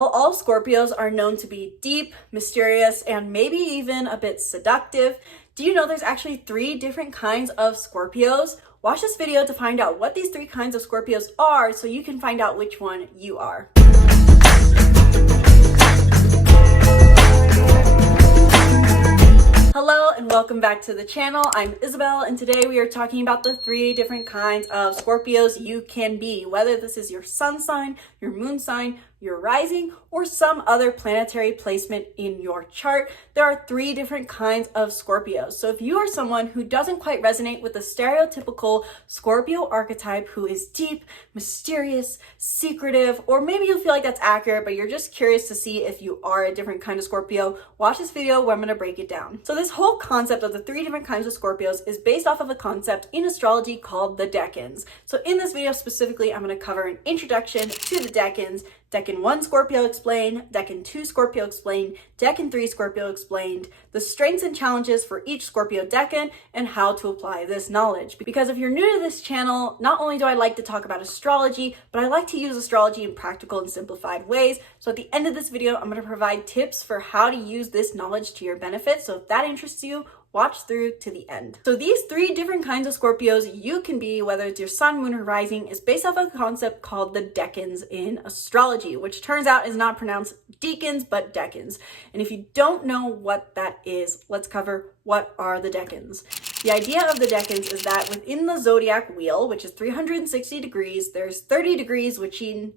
All Scorpios are known to be deep, mysterious, and maybe even a bit seductive. Do you know there's actually 3 different kinds of Scorpios? Watch this video to find out what these 3 kinds of Scorpios are so you can find out which one you are. Hello and welcome back to the channel. I'm Isabel and today we are talking about the 3 different kinds of Scorpios you can be, whether this is your sun sign, your moon sign, your rising, or some other planetary placement in your chart. There are 3 different kinds of Scorpios. So if you are someone who doesn't quite resonate with the stereotypical Scorpio archetype, who is deep, mysterious, secretive, or maybe you feel like that's accurate, but you're just curious to see if you are a different kind of Scorpio, watch this video where I'm going to break it down. So this whole concept of the 3 different kinds of Scorpios is based off of a concept in astrology called the Decans. So in this video specifically, I'm going to cover an introduction to the Decans, Decan 1 Scorpio explained, Decan 2 Scorpio explained, Decan 3 Scorpio explained, the strengths and challenges for each Scorpio Decan, and how to apply this knowledge. Because if you're new to this channel, not only do I like to talk about astrology, but I like to use astrology in practical and simplified ways. So at the end of this video, I'm going to provide tips for how to use this knowledge to your benefit. So if that interests you, watch through to the end. So these 3 different kinds of Scorpios you can be, whether it's your sun, moon, or rising, is based off of a concept called the Decans in astrology, which turns out is not pronounced Decans, but Decans. And if you don't know what that is, let's cover what are the Decans. The idea of the Decans is that within the Zodiac wheel, which is 360 degrees, there's 30 degrees within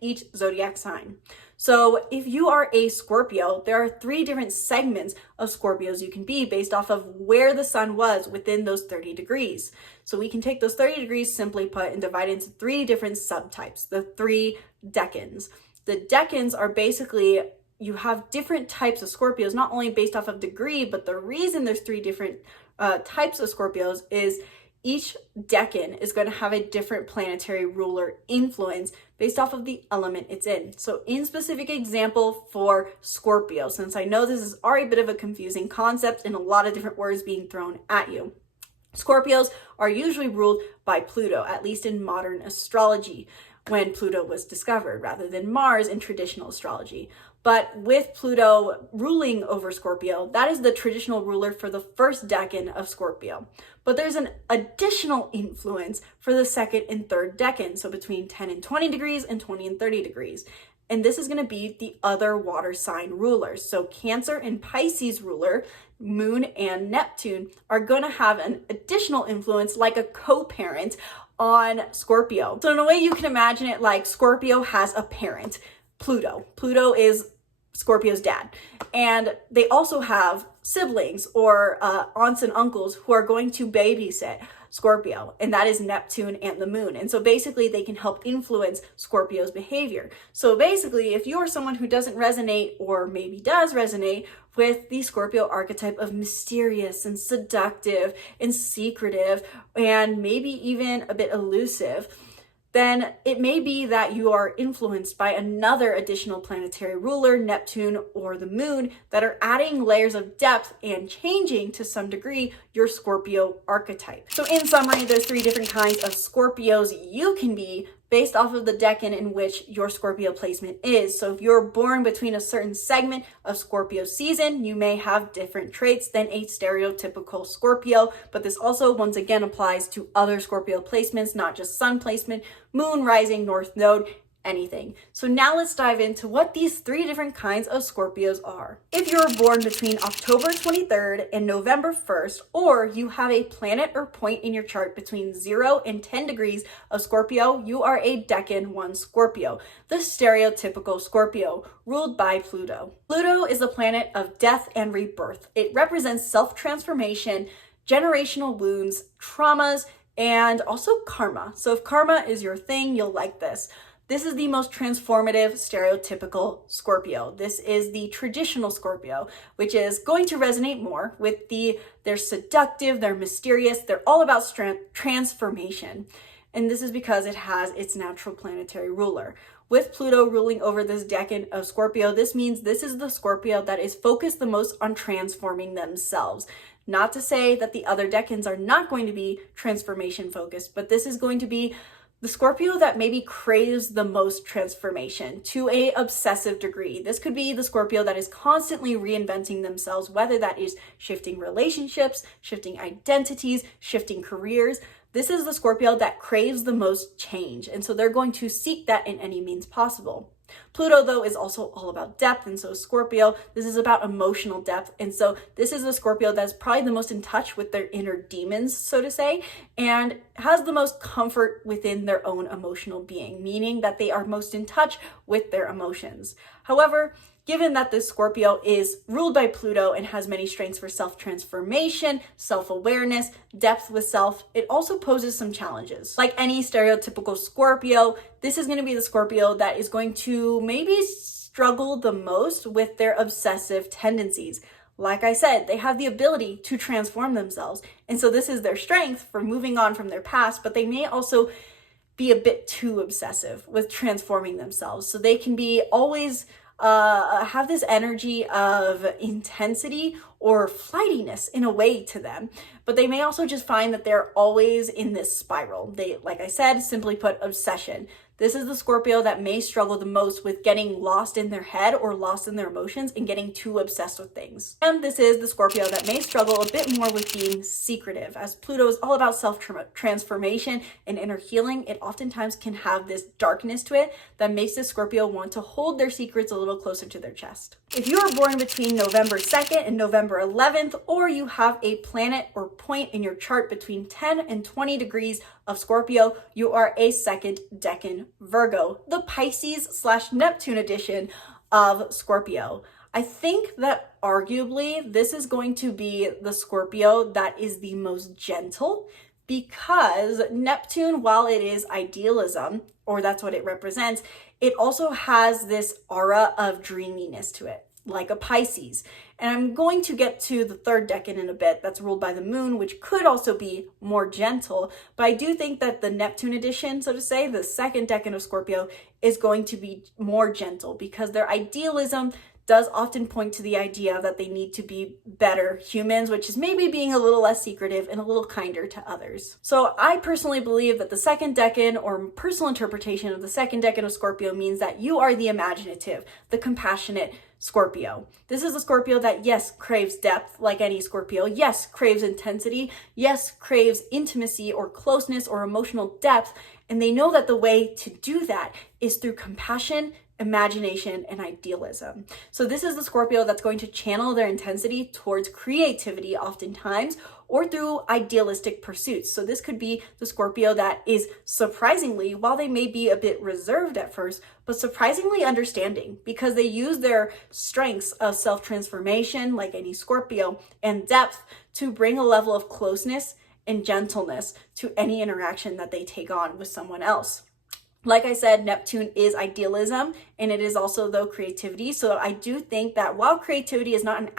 each Zodiac sign. So if you are a Scorpio, there are 3 different segments of Scorpios you can be based off of where the sun was within those 30 degrees. So we can take those 30 degrees, simply put, and divide into 3 different subtypes, the 3 Decans. The Decans are basically, you have different types of Scorpios, not only based off of degree, but the reason there's 3 different types of Scorpios is each decan is going to have a different planetary ruler influence based off of the element it's in. So in specific example for Scorpio, since I know this is already a bit of a confusing concept and a lot of different words being thrown at you, Scorpios are usually ruled by Pluto, at least in modern astrology, when Pluto was discovered, rather than Mars in traditional astrology. But with Pluto ruling over Scorpio, that is the traditional ruler for the first decan of Scorpio. But there's an additional influence for the second and third decan, so between 10 and 20 degrees and 20 and 30 degrees. And this is going to be the other water sign rulers. So Cancer and Pisces ruler, Moon and Neptune, are going to have an additional influence like a co-parent on Scorpio. So in a way you can imagine it like Scorpio has a parent, Pluto. Pluto is Scorpio's dad. And they also have siblings or aunts and uncles who are going to babysit Scorpio, and that is Neptune and the moon. And so basically they can help influence Scorpio's behavior. So basically, if you're someone who doesn't resonate, or maybe does resonate, with the Scorpio archetype of mysterious and seductive and secretive and maybe even a bit elusive, then it may be that you are influenced by another additional planetary ruler, Neptune or the moon, that are adding layers of depth and changing to some degree your Scorpio archetype. So in summary, there's 3 different kinds of Scorpios you can be based off of the decan in which your Scorpio placement is. So if you're born between a certain segment of Scorpio season, you may have different traits than a stereotypical Scorpio, but this also once again applies to other Scorpio placements, not just sun placement, moon, rising, north node, anything. So now let's dive into what these 3 different kinds of Scorpios are. If you're born between October 23rd and November 1st, or you have a planet or point in your chart between 0 and 10 degrees of Scorpio, you are a Decan 1 Scorpio, the stereotypical Scorpio, ruled by Pluto. Pluto is the planet of death and rebirth. It represents self-transformation, generational wounds, traumas, and also karma. So if karma is your thing, you'll like this. This is the most transformative, stereotypical Scorpio. This is the traditional Scorpio, which is going to resonate more with they're seductive, they're mysterious, they're all about transformation. And this is because it has its natural planetary ruler. With Pluto ruling over this decan of Scorpio, this means this is the Scorpio that is focused the most on transforming themselves. Not to say that the other decans are not going to be transformation focused, but this is going to be the Scorpio that maybe craves the most transformation to a obsessive degree. This could be the Scorpio that is constantly reinventing themselves, whether that is shifting relationships, shifting identities, shifting careers. This is the Scorpio that craves the most change. And so they're going to seek that in any means possible. Pluto, though, is also all about depth. And so Scorpio, this is about emotional depth. And so this is the Scorpio that's probably the most in touch with their inner demons, so to say, and has the most comfort within their own emotional being, meaning that they are most in touch with their emotions. However, given that this Scorpio is ruled by Pluto and has many strengths for self-transformation, self-awareness, depth with self, it also poses some challenges. Like any stereotypical Scorpio, this is going to be the Scorpio that is going to maybe struggle the most with their obsessive tendencies. Like I said, they have the ability to transform themselves. And so this is their strength for moving on from their past, but they may also be a bit too obsessive with transforming themselves. So they can be always have this energy of intensity or flightiness in a way to them, but they may also just find that they're always in this spiral. They, like I said, simply put, obsession. This is the Scorpio that may struggle the most with getting lost in their head or lost in their emotions and getting too obsessed with things. And this is the Scorpio that may struggle a bit more with being secretive. As Pluto is all about self-transformation and inner healing, it oftentimes can have this darkness to it that makes the Scorpio want to hold their secrets a little closer to their chest. If you are born between November 2nd and November 11th, or you have a planet or point in your chart between 10 and 20 degrees of Scorpio, you are a second decan Virgo, the Pisces/Neptune edition of Scorpio. I think that arguably this is going to be the Scorpio that is the most gentle, because Neptune, while it is idealism, or that's what it represents, it also has this aura of dreaminess to it, like a Pisces. And I'm going to get to the third decan in a bit that's ruled by the moon, which could also be more gentle. But I do think that the Neptune edition, so to say, the second decan of Scorpio, is going to be more gentle, because their idealism does often point to the idea that they need to be better humans, which is maybe being a little less secretive and a little kinder to others. So I personally believe that the second decan, or personal interpretation of the second decan of Scorpio, means that you are the imaginative, the compassionate Scorpio. This is a Scorpio that, yes, craves depth like any Scorpio, yes, craves intensity, yes, craves intimacy or closeness or emotional depth, and they know that the way to do that is through compassion, imagination, and idealism. So this is the Scorpio that's going to channel their intensity towards creativity oftentimes, or through idealistic pursuits. So this could be the Scorpio that is surprisingly, while they may be a bit reserved at first, but surprisingly understanding, because they use their strengths of self-transformation, like any Scorpio, and depth to bring a level of closeness and gentleness to any interaction that they take on with someone else. Like I said, Neptune is idealism, and it is also, though, creativity. So I do think that while creativity is not an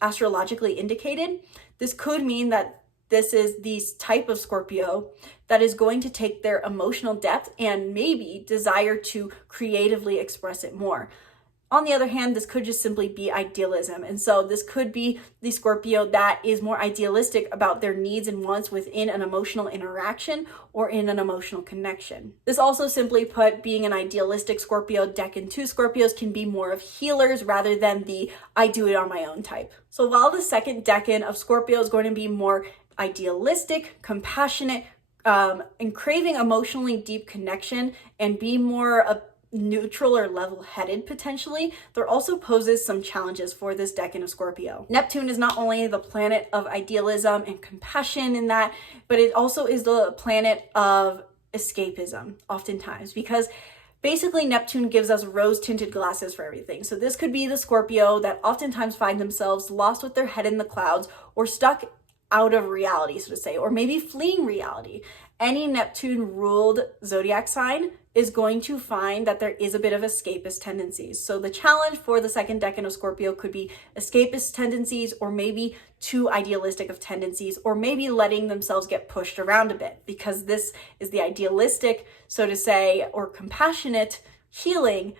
astrologically indicated, this could mean that this is the type of Scorpio that is going to take their emotional depth and maybe desire to creatively express it more. On the other hand, this could just simply be idealism. And so this could be the Scorpio that is more idealistic about their needs and wants within an emotional interaction or in an emotional connection. This also, simply put, being an idealistic Scorpio, decan 2 Scorpios can be more of healers rather than the I do it on my own type. So while the second decan of Scorpio is going to be more idealistic, compassionate, and craving emotionally deep connection and be more neutral or level-headed potentially, there also poses some challenges for this decan of Scorpio. Neptune is not only the planet of idealism and compassion in that, but it also is the planet of escapism oftentimes, because basically Neptune gives us rose-tinted glasses for everything. So this could be the Scorpio that oftentimes find themselves lost with their head in the clouds or stuck out of reality, so to say, or maybe fleeing reality. Any Neptune-ruled zodiac sign is going to find that there is a bit of escapist tendencies. So the challenge for the second decan of Scorpio could be escapist tendencies, or maybe too idealistic of tendencies, or maybe letting themselves get pushed around a bit, because this is the idealistic, so to say, or compassionate healing.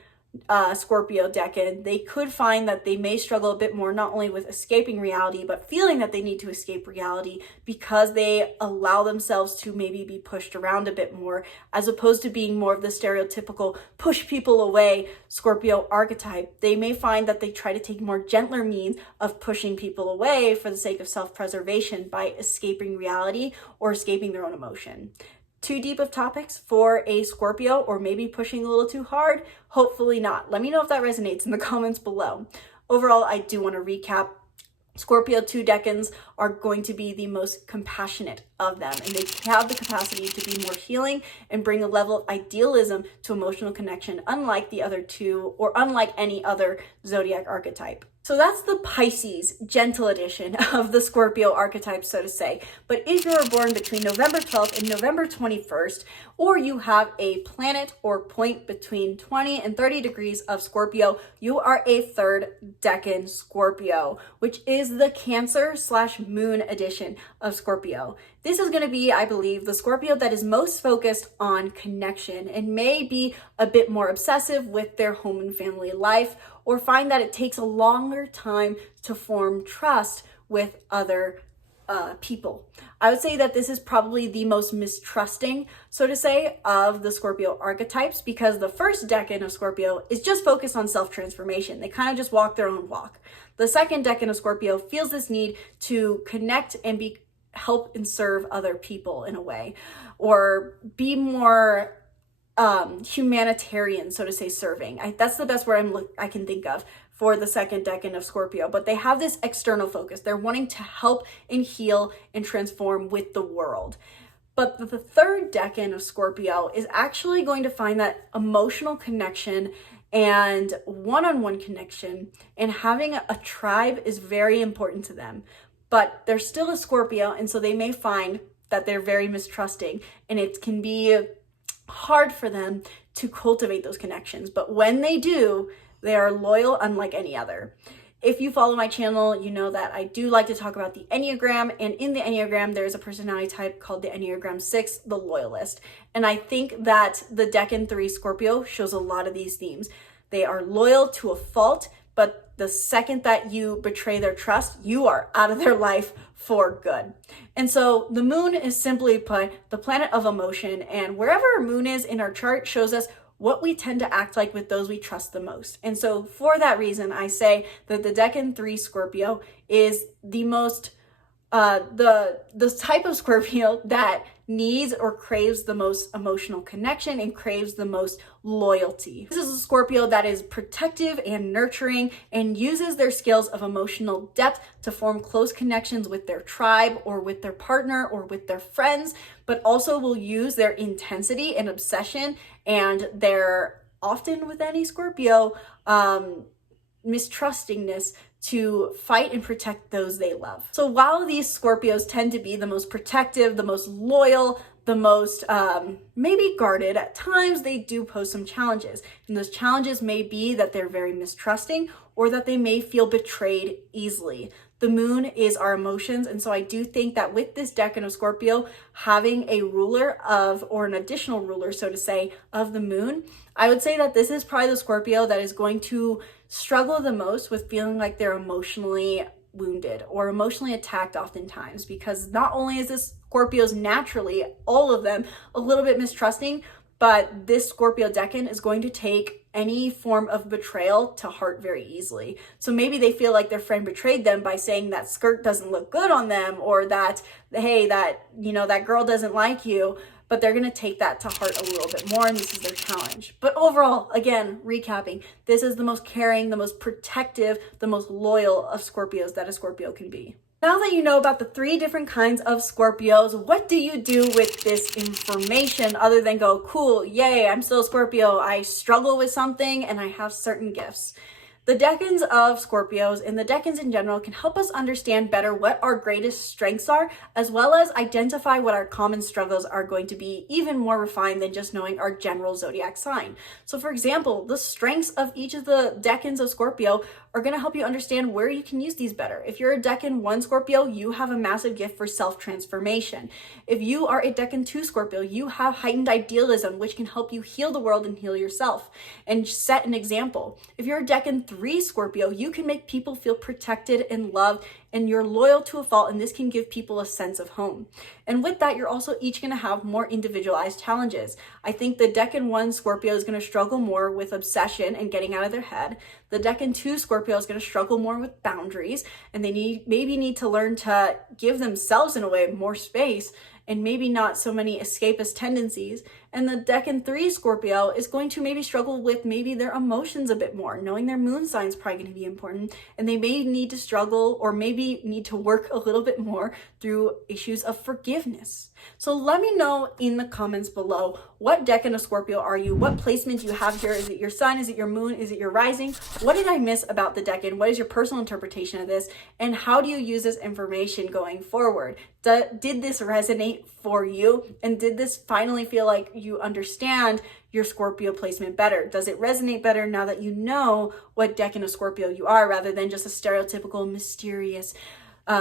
Scorpio Decan, they could find that they may struggle a bit more, not only with escaping reality, but feeling that they need to escape reality because they allow themselves to maybe be pushed around a bit more, as opposed to being more of the stereotypical push people away Scorpio archetype. They may find that they try to take more gentler means of pushing people away for the sake of self-preservation by escaping reality or escaping their own emotion. Too deep of topics for a Scorpio, or maybe pushing a little too hard? Hopefully not. Let me know if that resonates in the comments below. Overall, I do want to recap. Scorpio 2 Decans are going to be the most compassionate of them, and they have the capacity to be more healing and bring a level of idealism to emotional connection, unlike the other two, or unlike any other Zodiac archetype. So that's the Pisces gentle edition of the Scorpio archetype, so to say. But if you were born between November 12th and November 21st, or you have a planet or point between 20 and 30 degrees of Scorpio, you are a third decan Scorpio, which is the Cancer/Moon edition of Scorpio. This is going to be, I believe, the Scorpio that is most focused on connection and may be a bit more obsessive with their home and family life, or find that it takes a longer time to form trust with other people. I would say that this is probably the most mistrusting, so to say, of the Scorpio archetypes, because the first decan of Scorpio is just focused on self-transformation. They kind of just walk their own walk. The second decan of Scorpio feels this need to connect and help and serve other people in a way, or be more humanitarian, so to say, serving. That's the best word I can think of for the second decan of Scorpio, but they have this external focus. They're wanting to help and heal and transform with the world. But the third decan of Scorpio is actually going to find that emotional connection and one-on-one connection and having a tribe is very important to them. But they're still a Scorpio, and so they may find that they're very mistrusting, and it can be hard for them to cultivate those connections. But when they do, they are loyal unlike any other. If you follow my channel, you know that I do like to talk about the Enneagram, and in the Enneagram, there's a personality type called the Enneagram 6, the loyalist. And I think that the Decan 3 Scorpio shows a lot of these themes. They are loyal to a fault, but the second that you betray their trust, you are out of their life for good. And so the moon is, simply put, the planet of emotion, and wherever our moon is in our chart shows us what we tend to act like with those we trust the most. And so for that reason, I say that the Decan 3 Scorpio is the most, the type of Scorpio that needs or craves the most emotional connection and craves the most loyalty. This is a Scorpio that is protective and nurturing and uses their skills of emotional depth to form close connections with their tribe or with their partner or with their friends, but also will use their intensity and obsession and their, often with any Scorpio, mistrustingness to fight and protect those they love. So while these Scorpios tend to be the most protective, the most loyal, the most maybe guarded, at times they do pose some challenges. And those challenges may be that they're very mistrusting or that they may feel betrayed easily. The moon is our emotions, and so I do think that with this decan of Scorpio, having a ruler of, or an additional ruler, so to say, of the moon, I would say that this is probably the Scorpio that is going to struggle the most with feeling like they're emotionally wounded or emotionally attacked oftentimes, because not only is this Scorpios naturally, all of them, a little bit mistrusting, but this Scorpio decan is going to take any form of betrayal to heart very easily. So maybe they feel like their friend betrayed them by saying that skirt doesn't look good on them, or that, hey, that, you know, that girl doesn't like you, but they're going to take that to heart a little bit more, and this is their challenge. But overall, again, recapping, this is the most caring, the most protective, the most loyal of Scorpios that a Scorpio can be. Now that you know about the 3 different kinds of Scorpios, what do you do with this information other than go, cool, yay, I'm still a Scorpio, I struggle with something, and I have certain gifts? The decans of Scorpios and the decans in general can help us understand better what our greatest strengths are, as well as identify what our common struggles are going to be, even more refined than just knowing our general zodiac sign. So for example, the strengths of each of the decans of Scorpio are going to help you understand where you can use these better. If you're a Decan 1 Scorpio, you have a massive gift for self-transformation. If you are a Decan 2 Scorpio, you have heightened idealism, which can help you heal the world and heal yourself and set an example. If you're a Decan 3 Scorpio, you can make people feel protected and loved, and you're loyal to a fault, and this can give people a sense of home. And with that, you're also each going to have more individualized challenges. I think the Decan 1 Scorpio is going to struggle more with obsession and getting out of their head. The Decan 2 Scorpio is going to struggle more with boundaries, and they maybe need to learn to give themselves, in a way, more space and maybe not so many escapist tendencies. And the Decan 3 Scorpio is going to maybe struggle with maybe their emotions a bit more. Knowing their moon sign is probably going to be important, and they may need to struggle or maybe need to work a little bit more through issues of forgiveness. So let me know in the comments below, what Decan of Scorpio are you? What placement do you have here? Is it your sun? Is it your moon? Is it your rising? What did I miss about the Decan? What is your personal interpretation of this? And how do you use this information going forward? Did this resonate for you? And did this finally feel like you understand your Scorpio placement better? Does it resonate better now that you know what Decan of Scorpio you are, rather than just a stereotypical mysterious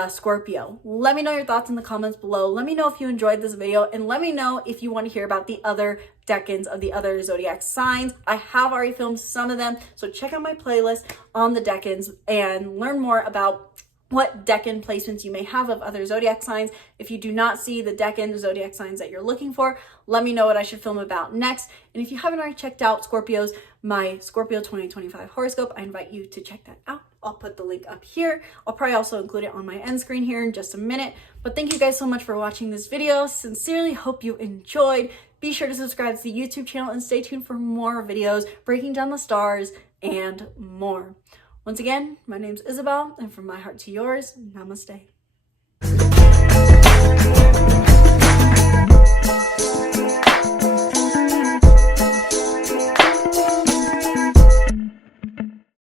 Scorpio? Let me know your thoughts in the comments below. Let me know if you enjoyed this video, and let me know if you want to hear about the other decans of the other zodiac signs. I have already filmed some of them, so check out my playlist on the decans and learn more about what Decan placements you may have of other zodiac signs. If you do not see the Decan zodiac signs that you're looking for, let me know what I should film about next. And if you haven't already checked out Scorpios, my Scorpio 2025 horoscope, I invite you to check that out. I'll put the link up here. I'll probably also include it on my end screen here in just a minute. But thank you guys so much for watching this video. Sincerely hope you enjoyed. Be sure to subscribe to the YouTube channel and stay tuned for more videos breaking down the stars and more. Once again, my name's Isabel, and from my heart to yours, namaste.